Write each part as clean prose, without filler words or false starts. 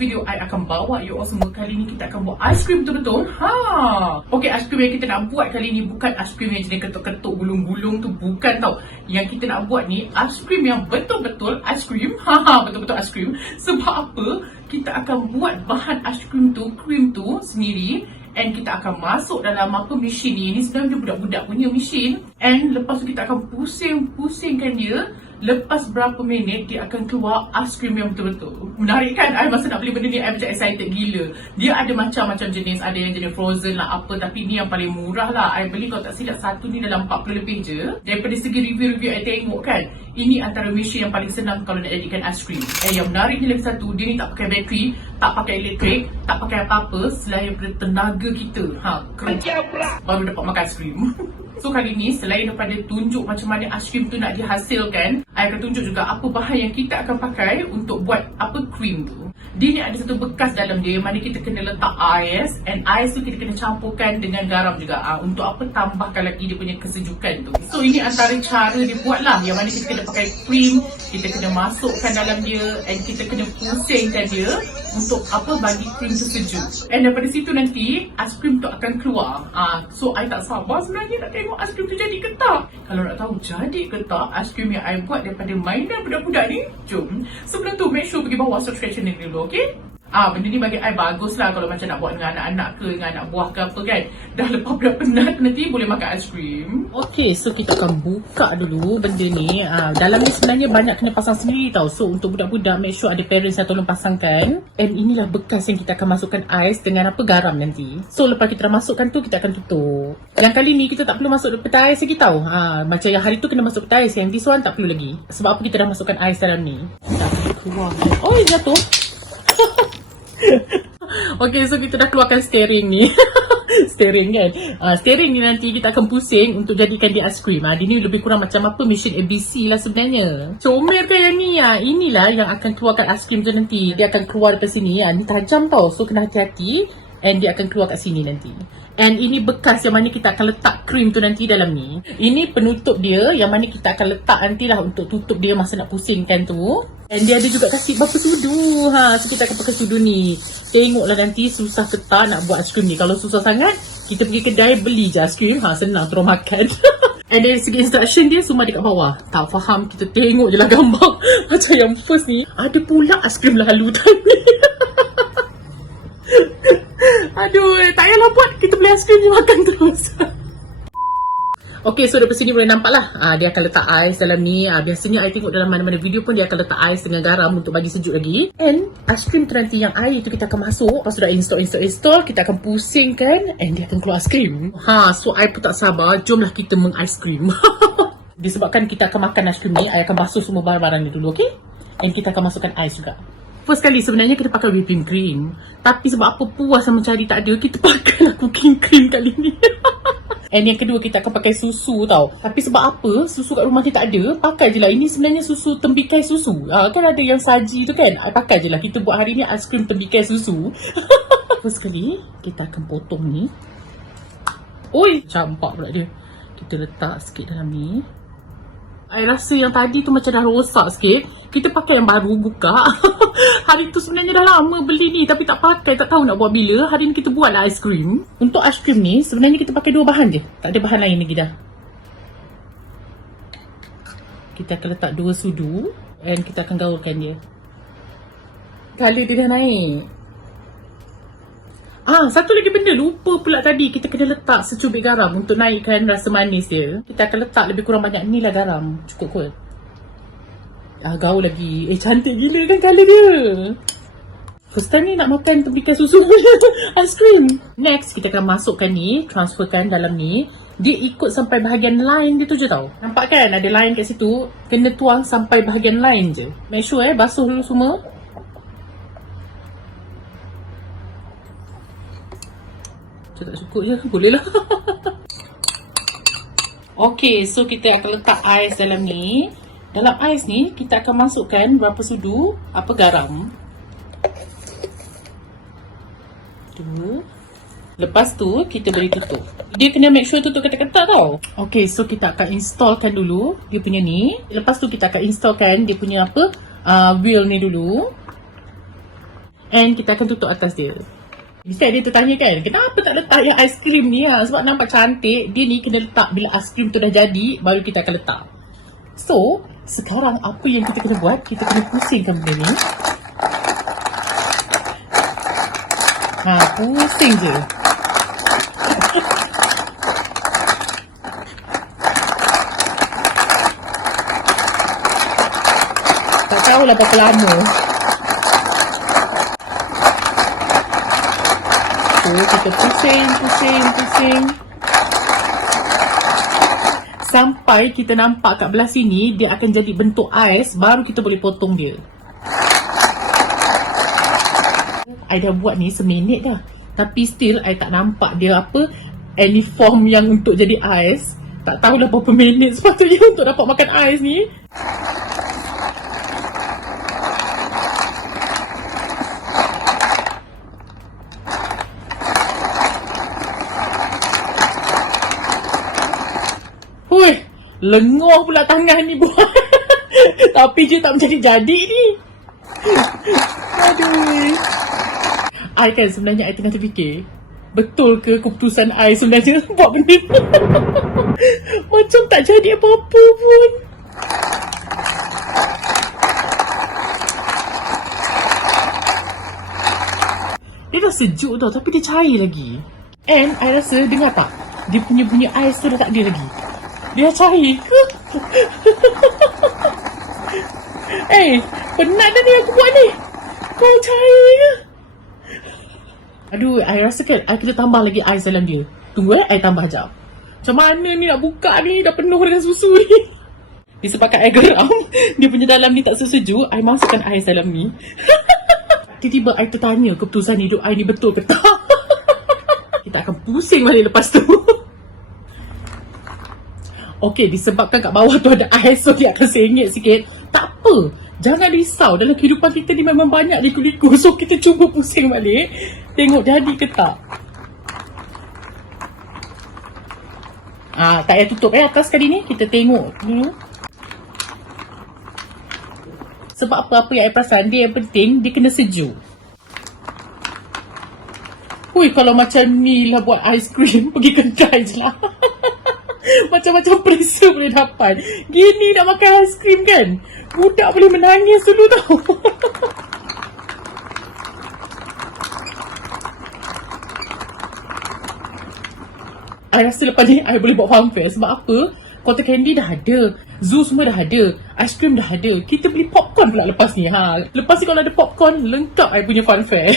video, I akan bawa you all semua. Kali ni kita akan buat aiskrim betul-betul. Okay, aiskrim yang kita nak buat kali ni bukan aiskrim yang jenis ketuk-ketuk gulung-gulung tu, bukan tau. Yang kita nak buat ni aiskrim yang betul-betul aiskrim. Betul-betul aiskrim. Sebab apa? Kita akan buat bahan aiskrim tu, krim tu sendiri. And kita akan masuk dalam mesin ni. Ini sebenarnya budak-budak punya mesin. And lepas tu kita akan pusing-pusingkan dia. Lepas berapa minit dia akan keluar aiskrim yang betul-betul. Menarik kan? I masa nak beli benda ni I macam excited gila. Dia ada macam-macam jenis. Ada yang jenis frozen lah apa. Tapi ni yang paling murah lah. I beli kalau tak silap satu ni dalam 40 lebih je. Daripada segi review-review I tengok kan, ini antara mesin yang paling senang kalau nak jadikan aiskrim. Yang menariknya lagi satu, dia ni tak pakai bateri, tak pakai elektrik, tak pakai apa-apa selain daripada tenaga kita. Keren. Baru dapat makan aiskrim. So kali ni selain daripada tunjuk macam mana aiskrim tu nak dihasilkan, I akan tunjuk juga apa bahan yang kita akan pakai untuk buat apa krim tu. Dia ni ada satu bekas dalam dia yang mana kita kena letak ais. And ais tu kita kena campurkan dengan garam juga. Untuk apa? Tambahkan lagi dia punya kesejukan tu. So ini antara cara dia buat lah. Yang mana kita kena pakai krim, kita kena masukkan dalam dia, and kita kena pusingkan dia untuk apa? Bagi krim tu sejuk. And daripada situ nanti aiskrim tu akan keluar. So I tak sabar sebenarnya nak tengok aiskrim tu jadi ke tak. Kalau nak tahu jadi ke tak aiskrim yang I buat daripada mainan budak-budak ni, jom. Sebelum tu make sure pergi bawah subscribe channel ni dulu, okay? Benda ni bagi I bagus lah kalau macam nak buat dengan anak-anak ke, dengan anak buah ke apa kan. Dah lepas budak penat nanti boleh makan aiskrim. Okay, so kita akan buka dulu benda ni. Dalam ni sebenarnya banyak kena pasang sendiri tau. So untuk budak-budak make sure ada parents yang tolong pasangkan. And inilah bekas yang kita akan masukkan ais dengan apa? Garam nanti. So lepas kita dah masukkan tu, kita akan tutup. Yang kali ni kita tak perlu masuk peta ais lagi tau. Macam yang hari tu kena masuk peta ais, yang this one tak perlu lagi. Sebab apa? Kita dah masukkan ais dalam ni. Kita akan keluar. Oh, jatuh. Okay, so kita dah keluarkan steering ni. Steering kan. Steering ni nanti kita akan pusing untuk jadikan dia aiskrim. Dia ni lebih kurang macam apa? Mesin ABC lah sebenarnya. Comel kan yang ni. Inilah yang akan keluarkan aiskrim tu nanti. Dia akan keluar daripada sini. Ni tajam tau. So kena hati-hati. And dia akan keluar kat sini nanti. And ini bekas yang mana kita akan letak krim tu nanti dalam ni. Ini penutup dia yang mana kita akan letak nantilah untuk tutup dia masa nak pusingkan tu. And dia ada juga kasih berapa sudu. So kita akan pakai sudu ni. Tengoklah nanti susah ke tak nak buat aiskrim ni. Kalau susah sangat, kita pergi kedai beli je aiskrim. Senang terus makan. And dari segi instruction dia semua dekat bawah. Tak faham, kita tengok je lah gambar. Macam yang first ni, ada pula aiskrim lalu tadi. Aduh, tak payahlah buat. Kita beli aiskrim ni makan terus. Okay, so daripada sini boleh nampak lah. Dia akan letak ais dalam ni. Biasanya I tengok dalam mana-mana video pun dia akan letak ais dengan garam untuk bagi sejuk lagi. And aiskrim tu nanti yang air tu kita akan masuk. Lepas tu dah install, kita akan pusingkan. And dia akan keluar aiskrim. So I pun tak sabar. Jomlah kita mengaiskrim. Disebabkan kita akan makan aiskrim ni, I akan basuh semua barang-barang ni dulu, okay? And kita akan masukkan ais juga. First kali sebenarnya kita pakai whipping cream. Tapi sebab apa puas sama cari tak ada, kita pakailah cooking cream kali ni. And yang kedua kita akan pakai susu tau. Tapi sebab apa susu kat rumah kita tak ada, pakai je lah. Ini sebenarnya susu tembikai susu. Kan ada yang saji tu kan. Pakai je lah. Kita buat hari ni aiskrim tembikai susu. First kali kita akan potong ni. Oi, campak pula dia. Kita letak sikit dalam ni. I rasa yang tadi tu macam dah rosak sikit. Kita pakai yang baru buka. Hari tu sebenarnya dah lama beli ni tapi tak pakai, tak tahu nak buat bila. Hari ni kita buat lah aiskrim. Untuk aiskrim ni sebenarnya kita pakai 2 bahan je. Tak ada bahan lain lagi dah. Kita akan letak 2 sudu. And kita akan gaulkan dia. Kali dia dah naik. Satu lagi benda lupa pula tadi. Kita kena letak secubit garam untuk naikkan rasa manis dia. Kita akan letak lebih kurang banyak ni lah garam. Cukup kot. Gaul lagi. Cantik gila kan colour dia. First time ni nak makan tembikai susu aiskrim. Next kita akan masukkan ni, transferkan dalam ni. Dia ikut sampai bahagian line dia tu je tau. Nampak kan ada line kat situ. Kena tuang sampai bahagian line je. Make sure basuh dulu semua. Tak cukup je, boleh lah. Okay, so kita akan letak ais dalam ni. Dalam ais ni, kita akan masukkan berapa sudu, garam. 2. Lepas tu, kita beri tutup. Dia kena make sure tutup ketat-ketat tau. Okay, so kita akan installkan dulu dia punya ni. Lepas tu kita akan installkan dia punya wheel ni dulu. And kita akan tutup atas dia. Mesti ada tertanya kan, kenapa tak letak yang aiskrim ni? Sebab nampak cantik. Dia ni kena letak bila aiskrim tu dah jadi, baru kita akan letak. So, sekarang apa yang kita kena buat? Kita kena pusingkan benda ni. Pusing je. Tak tahulah berapa lama. So, kita pusing. Sampai kita nampak kat belah sini, dia akan jadi bentuk ais, baru kita boleh potong dia. I dah buat ni seminit dah. Tapi still, I tak nampak dia any form yang untuk jadi ais. Tak tahulah berapa minit sepatutnya untuk dapat makan ais ni. Hui, lengur pula tangan ni buat. Tapi je tak menjadi-jadi ni. Aduh. I kan sebenarnya I tengah terfikir, betul ke keputusan I sebenarnya buat benda ni? Macam tak jadi apa-apa pun. Dia dah sejuk tau, tapi dia cair lagi. And I rasa, dengar tak? Dia punya bunyi ais tu dah tak ada lagi. Dia cair ke? Penat dah ni aku buat ni. Kau cair ke? Aduh, I rasa kan I kena tambah lagi ais dalam dia. Tunggu I tambah jap. Macam mana ni nak buka ni? Dah penuh dengan susu ni. Disebabkan I geram, dia punya dalam ni tak sesejuk, I masukkan ais dalam ni. Tiba-tiba I tertanya keputusan hidup I ni betul ke tak? Kita akan pusing balik lepas tu. Okay, disebabkan kat bawah tu ada ais, so dia akan sengit sikit. Tak apa, jangan risau. Dalam kehidupan kita ni memang banyak liku-liku. So kita cuba pusing balik, tengok jadi ke tak. Tak payah tutup atas kali ni. Kita tengok dulu. Sebab apa-apa yang I perasan, dia yang penting dia kena sejuk. Hui, kalau macam ni lah buat aiskrim, pergi kedai je lah. Macam-macam perisa boleh dapat. Gini nak makan aiskrim kan? Budak boleh menangis dulu tau. I rasa lepas ni I boleh buat funfair. Sebab apa? Cotton candy dah ada, zoo semua dah ada, aiskrim dah ada. Kita beli popcorn pula lepas ni. Lepas ni kalau ada popcorn, lengkap I punya funfair.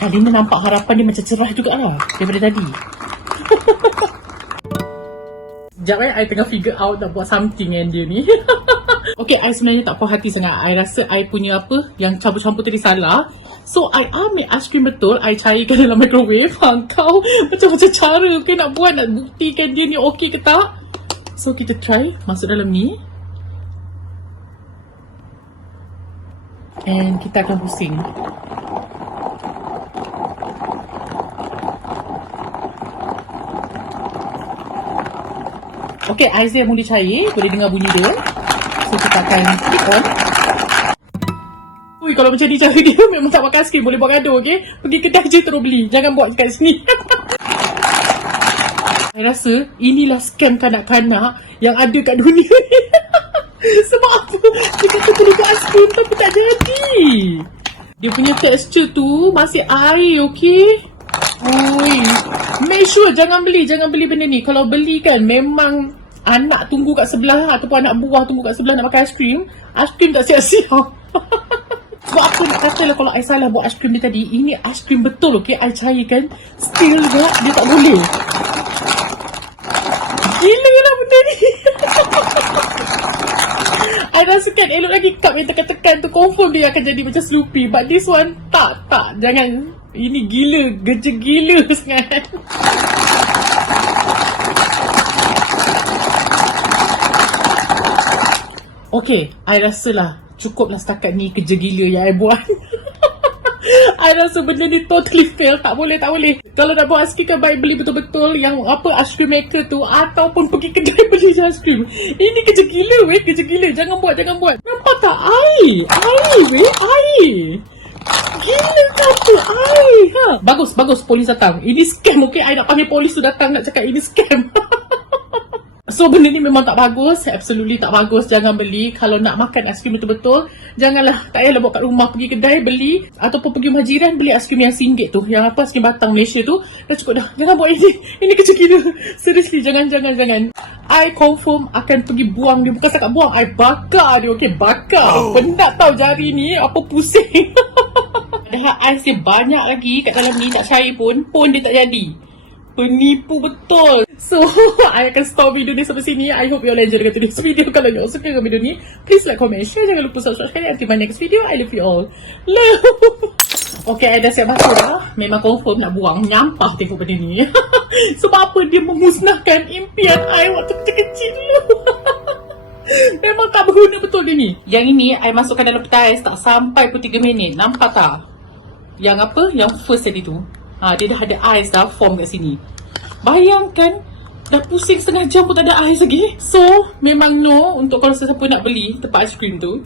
Kali ni nampak harapan dia macam cerah juga lah daripada tadi. Sekejap I tengah figure out nak buat something dengan dia ni. Okay, I sebenarnya tak puas hati sangat. I rasa I punya yang campur-campur tadi salah. So, I ambil aiskrim betul, I cairkan dalam microwave. Kau macam-macam cara nak buat, nak buktikan dia ni okey ke tak. So, kita try masuk dalam ni. And kita akan pusing. Okay, ais dia mula cair. Boleh dengar bunyi dia. So, kita akan click on. Ui, kalau macam ni cara dia memang tak makan aiskrim. Boleh buat gaduh, okay? Pergi kedai je terus beli. Jangan buat kat sini. Saya rasa inilah scam kanak-kanak yang ada kat dunia ni. Sebab apa? Dia kata boleh buat aiskrim tapi tak jadi. Dia punya texture tu masih air, okay? Ui, make sure jangan beli benda ni. Kalau beli kan memang anak tunggu kat sebelah ataupun anak buah tunggu kat sebelah nak makan aiskrim tak siap-siap. Sebab aku nak kata lah kalau I salah buat aiskrim dia tadi, ini aiskrim betul, okay? I cairkan, still dia tak boleh. Gila lah benda ni. I rasa kan elok lagi cup yang tekan-tekan tu confirm dia akan jadi macam Sloopy. But this one tak, jangan. Ini gila, gila sangat. Okay, I rasa lah cukuplah setakat ni kerja gila yang I buat. I rasa benda ni totally fail. Tak boleh. Kalau nak buat aiskrim kan baik beli betul-betul yang apa ice cream maker tu, ataupun pergi kedai beli ice cream. Ini kerja gila weh, kerja gila. Jangan buat. Nampak tak? Air weh, air. Gila kata air. Bagus polis datang. Ini scam, okay? I nak panggil polis tu datang nak cakap ini scam. So benda ni memang tak bagus, absolutely tak bagus. Jangan beli. Kalau nak makan aiskrim betul-betul, janganlah, tak payahlah buat kat rumah. Pergi kedai beli, ataupun pergi rumah jiran beli aiskrim yang RM1 tu, yang apa, aiskrim batang Malaysia tu. Dah cukup dah. Jangan buat ini kecil gila. Seriously, jangan. I confirm akan pergi buang dia. Bukan setakat buang, I bakar dia, okay? Bakar. Penat tau jari ni, apa pusing. Dah ais dia banyak lagi kat dalam ni, tak cair pun dia tak jadi. Penipu betul. So, I akan stop video ni sampai sini. I hope you all enjoy dengan today's video. Kalau you all suka dengan video ni, please like, comment, share. Jangan lupa subscribe. Until my next video, I love you all. Love. Okay, I dah siap basuh dah. Memang confirm nak buang. Nyampah tengok benda ni. Sebab apa? Dia memusnahkan impian I waktu kecil dulu. Memang tak berguna betul dia ni. Yang ini, I masukkan dalam peta ais tak sampai pun 3 minit. Nampak tak? Yang apa? Yang first tadi tu. Dia dah ada ais dah form kat sini. Bayangkan, dah pusing setengah jam pun tak ada ais lagi. So, memang no untuk kalau sesiapa nak beli tempat aiskrim tu.